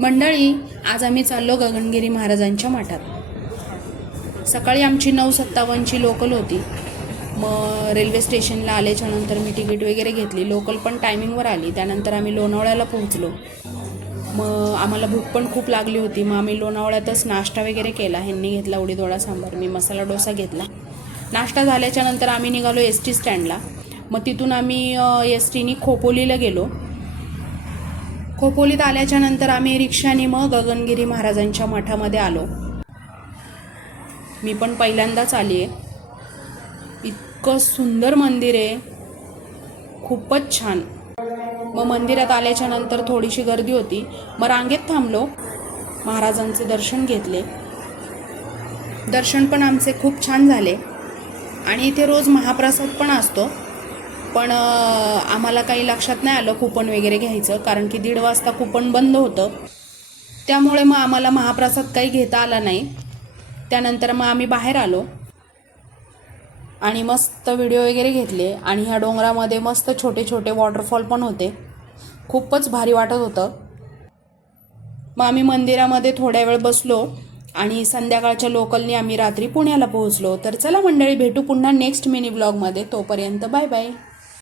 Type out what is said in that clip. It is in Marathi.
मंडळी, आज आम्ही चाललो गगनगिरी महाराजांच्या मठात। सकाळी आमची 9:57ची लोकल होती। मग रेल्वे स्टेशनला आल्याच्यानंतर मी तिकीट वगैरे घेतली, लोकल पण टायमिंगवर आली। त्यानंतर आम्ही लोणावळ्याला पोहोचलो। मग आम्हाला भूक पण खूप लागली होती। मग आम्ही लोणावळ्यातच नाश्ता वगैरे केला। ह्यांनी घेतला उडीद वडा सांबार, मी मसाला डोसा घेतला। नाश्ता झाल्याच्यानंतर आम्ही निघालो एस टी स्टँडला। मग तिथून आम्ही एस टीनी खोपोलीला गेलो। खोपोलीत आल्याच्यानंतर आम्ही रिक्षाने मग गगनगिरी महाराजांच्या मठामध्ये आलो। मी पण पहिल्यांदाच आली आहे। इतकं सुंदर मंदिर आहे, खूपच छान। मग मंदिरात आल्याच्यानंतर थोडीशी गर्दी होती। मग रांगेत थांबलो, महाराजांचे दर्शन घेतले। दर्शन पण आमचे खूप छान झाले। आणि इथे रोज महाप्रसाद पण असतो, पण आम्हाला काही लक्षात नाही आलं कुपन वगैरे घ्यायचं, कारण की 1:30 वाजता कुपन बंद होतं। त्यामुळे मग आम्हाला महाप्रसाद काही घेता आला नाही। त्यानंतर मग आम्ही बाहेर आलो आणि मस्त व्हिडिओ वगैरे घेतले। आणि ह्या डोंगरामध्ये मस्त छोटे छोटे वॉटरफॉल पण होते, खूपच भारी वाटत होतं। मग आम्ही मंदिरामध्ये थोड्या वेळ बसलो आणि संध्याकाळच्या लोकलने आम्ही रात्री पुण्याला पोहोचलो। तर चला मंडळी, भेटू पुन्हा नेक्स्ट मिनी ब्लॉगमध्ये। तोपर्यंत बाय बाय।